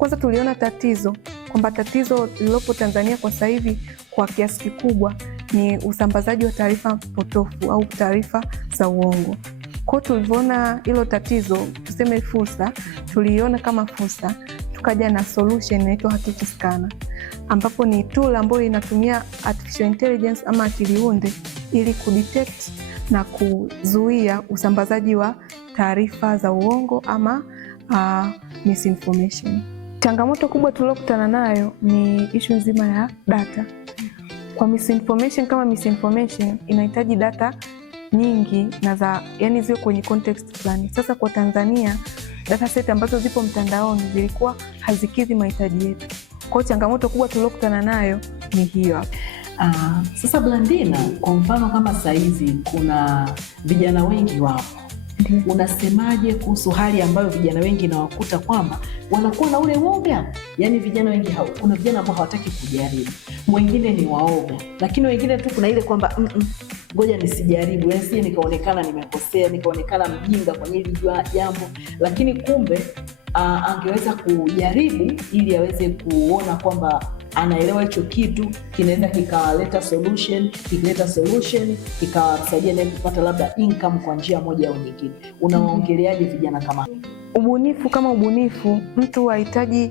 Kwanza tuliona tatizo kwamba tatizo lililopo Tanzania kwa sasa hivi kwa kiasi kikubwa ni usambazaji wa taarifa potofu au taarifa za uongo. Kwa tulivyoona hilo tatizo, tuseme fursa, tuliona kama fursa, tukaja na solution inaitwa Hakiki Scanner, ambapo ni tool ambayo inatumia artificial intelligence ama akili unde ili kudetect na kuzuia usambazaji wa taarifa za uongo ama misinformation. Changamoto kubwa tuliokutana nayo ni issue nzima ya data. Kwa misinformation, kama misinformation inahitaji data nyingi na yani ziwe kwenye context fulani. Sasa kwa Tanzania data set ambazo zipo mtandaoni zilikuwa hazikidhi mahitaji yetu. Kwa changamoto kubwa tuliokutana nayo ni hiyo. Sasa Blandina, kwa mfano kama saizi kuna vijana wengi wapo, unasemaje kuhusu hali ambayo vijana wengi nawakuta kwamba wanakuwa na ule woga? Yani vijana wengi kuna vijana ambao hawataki kujaribu, wengine ni waoga, lakini wengine tu kuna ile kwamba ngoja nisijaribu, yani sije nikaonekana nimekosea, nikaonekana mjinga kwenye hili jambo, lakini kumbe angeweza kujaribu ili aweze kuona kwamba anaelewa hicho kitu kinaweza kikaleta solution, kikawasaidia naye kupata labda income kwa njia moja au nyingine. Unawaongeleaje vijana kama ubunifu? Kama ubunifu, mtu hahitaji